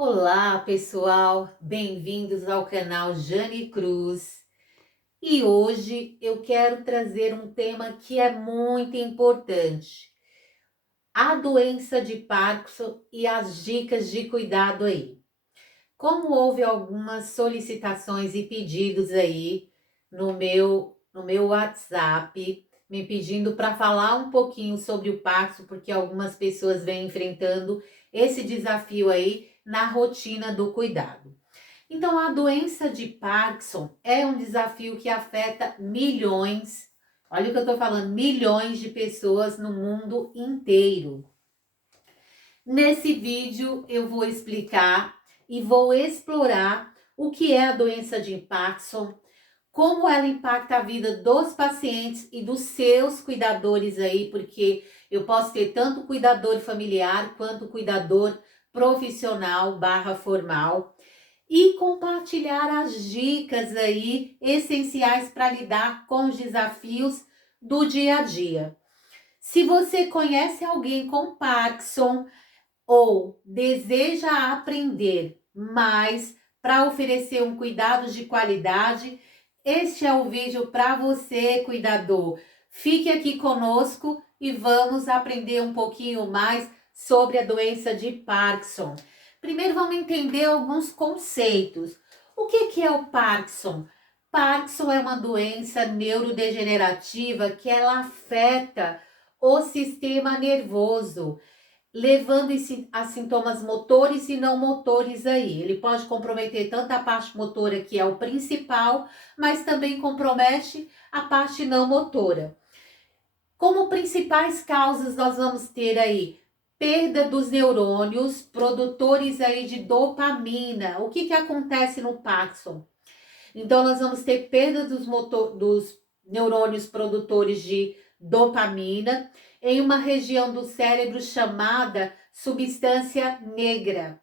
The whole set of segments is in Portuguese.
Olá, pessoal, bem-vindos ao canal Jane Cruz. E hoje eu quero trazer um tema que é muito importante: a doença de Parkinson e as dicas de cuidado aí. Como houve algumas solicitações e pedidos aí no meu WhatsApp, me pedindo para falar um pouquinho sobre o Parkinson, porque algumas pessoas vêm enfrentando esse desafio aí na rotina do cuidado. Então, a doença de Parkinson é um desafio que afeta milhões, olha o que eu estou falando, milhões de pessoas no mundo inteiro. Nesse vídeo eu vou explicar e vou explorar o que é a doença de Parkinson, como ela impacta a vida dos pacientes e dos seus cuidadores aí, porque eu posso ter tanto cuidador familiar quanto cuidador profissional barra formal, e compartilhar as dicas aí essenciais para lidar com os desafios do dia a dia. Se você conhece alguém com Parkinson, ou deseja aprender mais para oferecer um cuidado de qualidade, este é o vídeo para você, cuidador. Fique aqui conosco e vamos aprender um pouquinho mais sobre a doença de Parkinson. Primeiro vamos entender alguns conceitos. O que é o Parkinson? Parkinson é uma doença neurodegenerativa que ela afeta o sistema nervoso, levando a sintomas motores e não motores aí. Ele pode comprometer tanto a parte motora, que é o principal, mas também compromete a parte não motora. Como principais causas nós vamos ter aí perda dos neurônios, produtores aí de dopamina. O que acontece no Parkinson? Então nós vamos ter perda dos neurônios produtores de dopamina em uma região do cérebro chamada substância negra.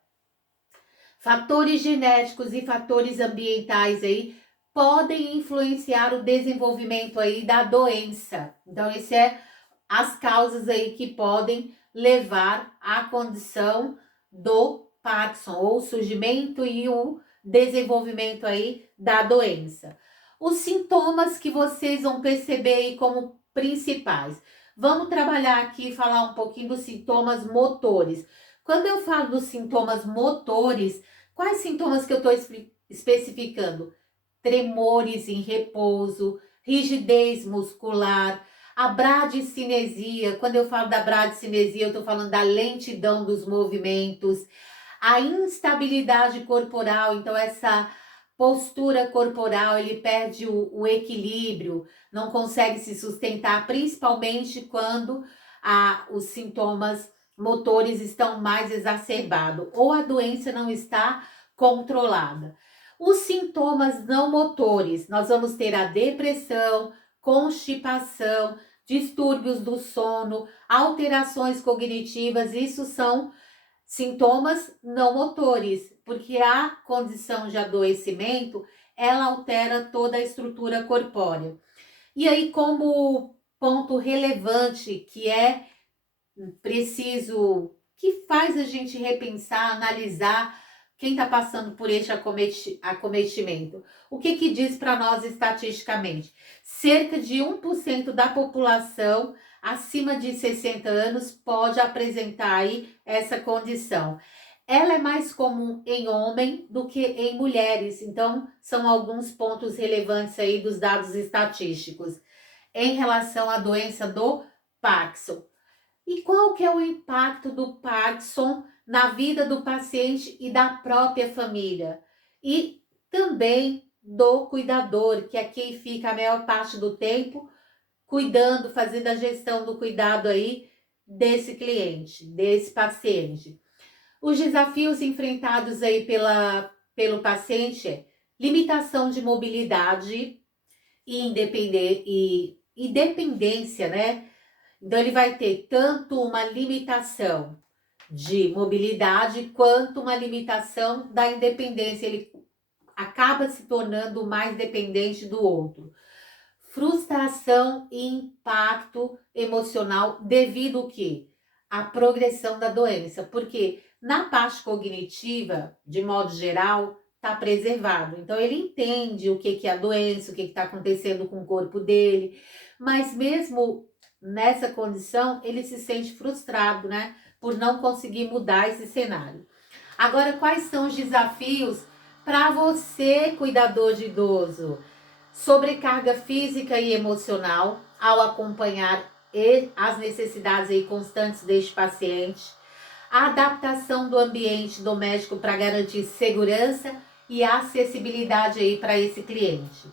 Fatores genéticos e fatores ambientais aí podem influenciar o desenvolvimento aí da doença. Então, essas é as causas aí que podem levar à condição do Parkinson, ou o surgimento e o desenvolvimento aí da doença. Os sintomas que vocês vão perceber aí como principais. Vamos trabalhar aqui e falar um pouquinho dos sintomas motores. Quando eu falo dos sintomas motores, quais sintomas que eu estou especificando? Tremores em repouso, rigidez muscular, a bradicinesia. Quando eu falo da bradicinesia, eu estou falando da lentidão dos movimentos, a instabilidade corporal. Então, essa postura corporal, ele perde o equilíbrio, não consegue se sustentar, principalmente quando os sintomas motores estão mais exacerbados ou a doença não está controlada. Os sintomas não motores, nós vamos ter a depressão, constipação, distúrbios do sono, alterações cognitivas. Isso são sintomas não motores, porque a condição de adoecimento, ela altera toda a estrutura corpórea. E aí, como ponto relevante que é preciso, que faz a gente repensar, analisar quem está passando por este acometimento. O que diz para nós estatisticamente? Cerca de 1% da população acima de 60 anos pode apresentar aí essa condição. Ela é mais comum em homem do que em mulheres, então são alguns pontos relevantes aí dos dados estatísticos em relação à doença do Parkinson. E qual que é o impacto do Parkinson na vida do paciente e da própria família? E também do cuidador, que é quem fica a maior parte do tempo cuidando, fazendo a gestão do cuidado aí desse cliente, desse paciente. Os desafios enfrentados aí pelo paciente é limitação de mobilidade e dependência, né? Então, ele vai ter tanto uma limitação de mobilidade quanto uma limitação da independência. Ele acaba se tornando mais dependente do outro. Frustração e impacto emocional devido ao quê? À progressão da doença. Porque Na parte cognitiva, de modo geral, está preservado. Então, ele entende o que é a doença, o que está acontecendo com o corpo dele, mas mesmo nessa condição, ele se sente frustrado, né? Por não conseguir mudar esse cenário. Agora, quais são os desafios para você, cuidador de idoso? Sobrecarga física e emocional ao acompanhar as necessidades aí constantes deste paciente. A adaptação do ambiente doméstico para garantir segurança e acessibilidade aí para esse cliente.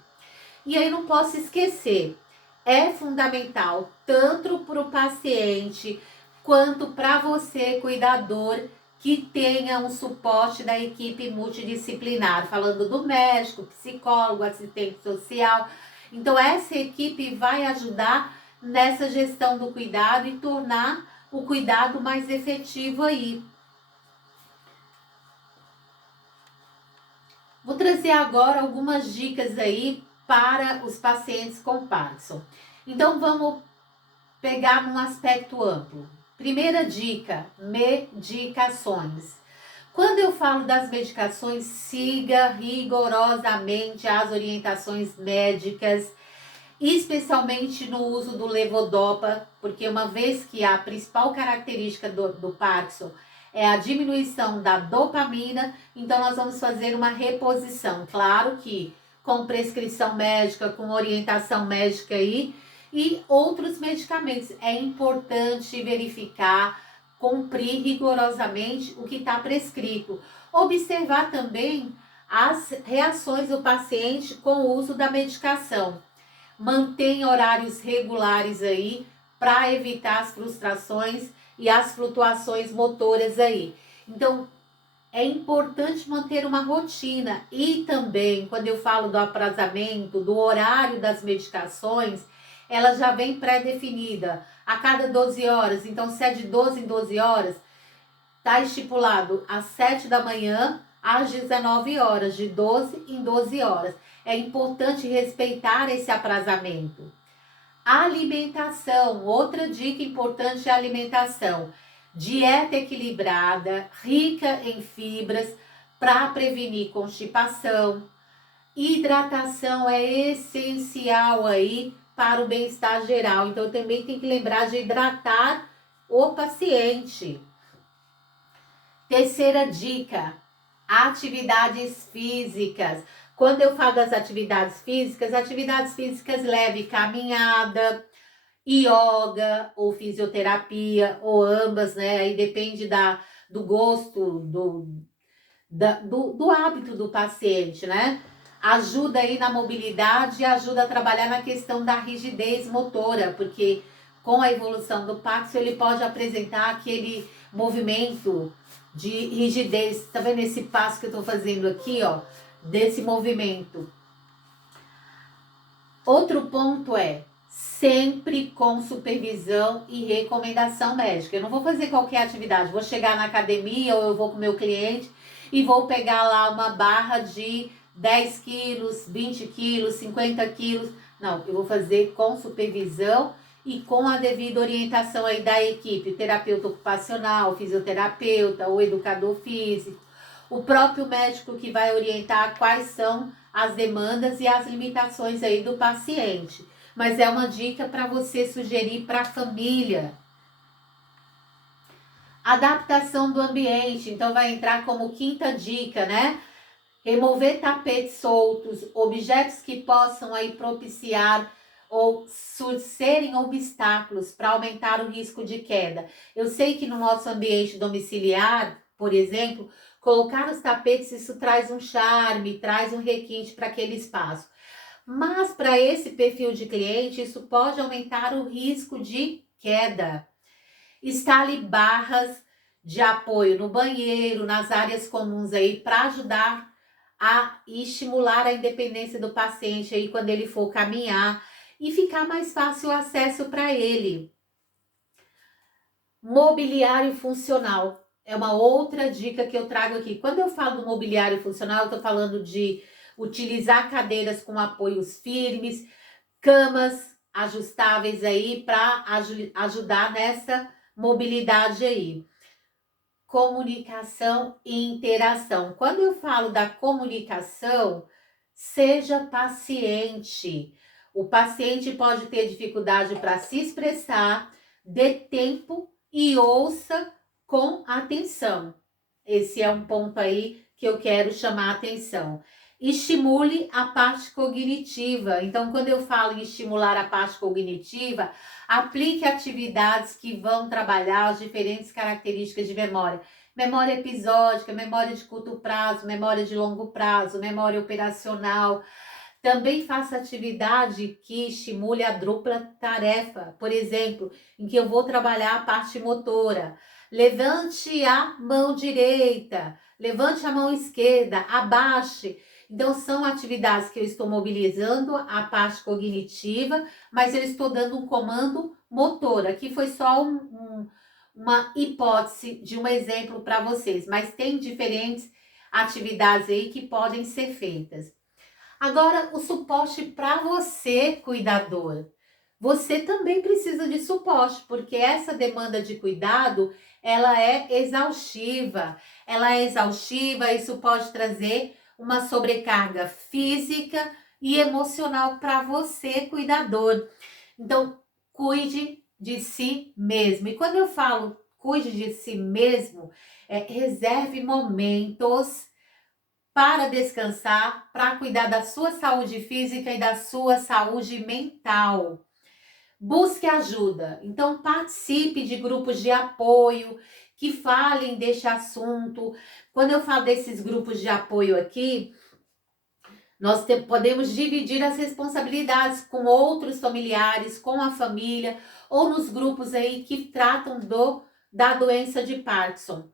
E aí não posso esquecer, é fundamental tanto para o paciente quanto para você, cuidador, que tenha um suporte da equipe multidisciplinar, falando do médico, psicólogo, assistente social. Então essa equipe vai ajudar nessa gestão do cuidado e tornar o cuidado mais efetivo aí. Vou trazer agora algumas dicas aí para os pacientes com Parkinson. Então vamos pegar num aspecto amplo. Primeira dica, medicações. Quando eu falo das medicações, siga rigorosamente as orientações médicas, especialmente no uso do levodopa, porque uma vez que a principal característica do Parkinson é a diminuição da dopamina, então nós vamos fazer uma reposição. Claro que com prescrição médica, com orientação médica aí, e outros medicamentos. É importante verificar, cumprir rigorosamente o que está prescrito. Observar também as reações do paciente com o uso da medicação. Mantenha horários regulares aí para evitar as frustrações e as flutuações motoras aí. Então, é importante manter uma rotina e também, quando eu falo do aprazamento, do horário das medicações, ela já vem pré-definida a cada 12 horas. Então, se é de 12 em 12 horas, está estipulado às 7 da manhã às 19 horas, de 12 em 12 horas. É importante respeitar esse aprazamento. Alimentação, outra dica importante é a alimentação. Dieta equilibrada, rica em fibras, para prevenir constipação. Hidratação é essencial aí para o bem-estar geral. Então também tem que lembrar de hidratar o paciente. Terceira dica, atividades físicas. Quando eu falo das atividades físicas leve caminhada, yoga ou fisioterapia, ou ambas, né? Aí depende do gosto, do hábito do paciente, né? Ajuda aí na mobilidade e ajuda a trabalhar na questão da rigidez motora, porque com a evolução do Parkinson ele pode apresentar aquele movimento de rigidez. Tá vendo esse passo que eu tô fazendo aqui, ó? Desse movimento. Outro ponto é sempre com supervisão e recomendação médica. Eu não vou fazer qualquer atividade, vou chegar na academia ou eu vou com o meu cliente e vou pegar lá uma barra de 10 quilos, 20 quilos, 50 quilos. Não, eu vou fazer com supervisão e com a devida orientação aí da equipe, o terapeuta ocupacional, o fisioterapeuta, o educador físico, o próprio médico que vai orientar quais são as demandas e as limitações aí do paciente. Mas é uma dica para você sugerir para a família. Adaptação do ambiente, então vai entrar como quinta dica, né? Remover tapetes soltos, objetos que possam aí propiciar ou serem obstáculos para aumentar o risco de queda. Eu sei que no nosso ambiente domiciliar, por exemplo, colocar os tapetes, isso traz um charme, traz um requinte para aquele espaço. Mas para esse perfil de cliente, isso pode aumentar o risco de queda. Instale barras de apoio no banheiro, nas áreas comuns aí, para ajudar a estimular a independência do paciente aí quando ele for caminhar e ficar mais fácil o acesso para ele. Mobiliário funcional é uma outra dica que eu trago aqui. Quando eu falo do mobiliário funcional, eu estou falando de utilizar cadeiras com apoios firmes, camas ajustáveis aí para ajudar nessa mobilidade aí. comunicação e interação. Quando eu falo da comunicação, seja paciente. O paciente pode ter dificuldade para se expressar, dê tempo e ouça com atenção. Esse é um ponto aí que eu quero chamar a atenção. Estimule a parte cognitiva. Então, quando eu falo em estimular a parte cognitiva, aplique atividades que vão trabalhar as diferentes características de memória. Memória episódica, memória de curto prazo, memória de longo prazo, memória operacional. Também faça atividade que estimule a dupla tarefa, por exemplo, em que eu vou trabalhar a parte motora. Levante a mão direita, levante a mão esquerda, abaixe. Então, são atividades que eu estou mobilizando a parte cognitiva, mas eu estou dando um comando motor. Aqui foi só uma hipótese de um exemplo para vocês, mas tem diferentes atividades aí que podem ser feitas. Agora, o suporte para você, cuidador. Você também precisa de suporte, porque essa demanda de cuidado, ela é exaustiva. Isso pode trazer uma sobrecarga física e emocional para você, cuidador. Então, cuide de si mesmo. E quando eu falo cuide de si mesmo, reserve momentos para descansar, para cuidar da sua saúde física e da sua saúde mental. Busque ajuda. Então, participe de grupos de apoio que falem deste assunto. Quando eu falo desses grupos de apoio aqui, nós podemos dividir as responsabilidades com outros familiares, com a família, ou nos grupos aí que tratam da doença de Parkinson.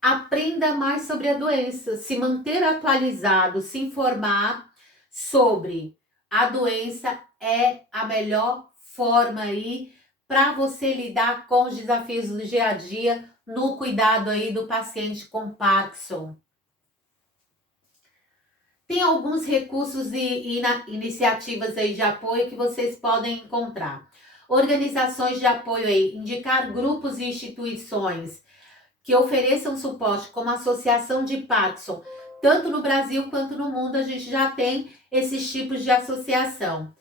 Aprenda mais sobre a doença, se manter atualizado, se informar sobre a doença é a melhor forma aí para você lidar com os desafios do dia a dia no cuidado aí do paciente com Parkinson. Tem alguns recursos e iniciativas aí de apoio que vocês podem encontrar. Organizações de apoio aí, indicar grupos e instituições que ofereçam suporte, como a Associação de Parkinson. Tanto no Brasil quanto no mundo a gente já tem esses tipos de associação.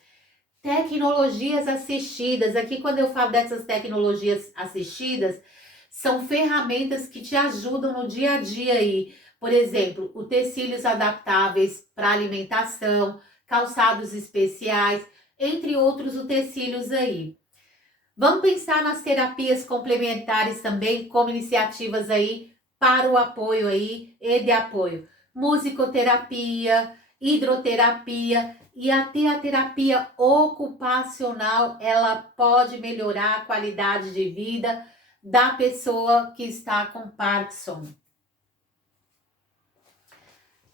Tecnologias assistidas. Aqui, quando eu falo dessas tecnologias assistidas, são ferramentas que te ajudam no dia a dia aí. Por exemplo, utensílios adaptáveis para alimentação, calçados especiais, entre outros utensílios aí. Vamos pensar nas terapias complementares também, como iniciativas aí para o apoio aí e de apoio. Musicoterapia, hidroterapia e até a terapia ocupacional, ela pode melhorar a qualidade de vida da pessoa que está com Parkinson.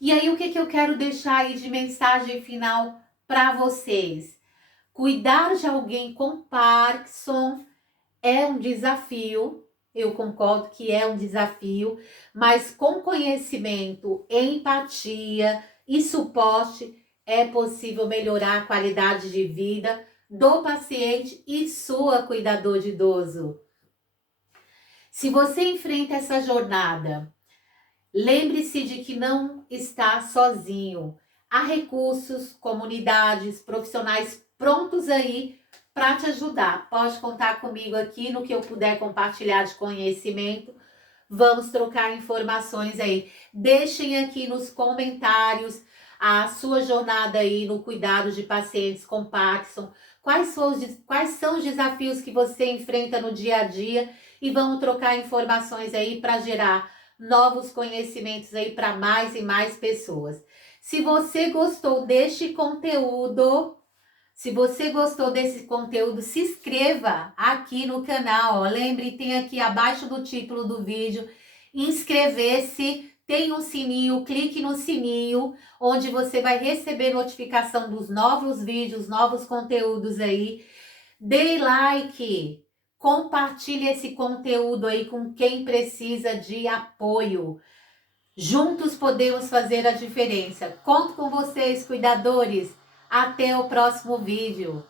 E aí, o que eu quero deixar aí de mensagem final para vocês? Cuidar de alguém com Parkinson é um desafio, eu concordo que é um desafio, mas com conhecimento, empatia e suporte é possível melhorar a qualidade de vida do paciente e sua cuidador de idoso. Se você enfrenta essa jornada, lembre-se de que não está sozinho. Há recursos, comunidades, profissionais prontos aí para te ajudar. Pode contar comigo aqui no que eu puder compartilhar de conhecimento. Vamos trocar informações aí. Deixem aqui nos comentários a sua jornada aí no cuidado de pacientes com Parkinson. Quais são os desafios que você enfrenta no dia a dia e vamos trocar informações aí para gerar novos conhecimentos aí para mais e mais pessoas. Se você gostou deste conteúdo, se inscreva aqui no canal. Ó. Lembre, tem aqui abaixo do título do vídeo, inscrever-se, tem um sininho, clique no sininho, onde você vai receber notificação dos novos vídeos, novos conteúdos aí. Dê like, compartilhe esse conteúdo aí com quem precisa de apoio. Juntos podemos fazer a diferença. Conto com vocês, cuidadores. Até o próximo vídeo.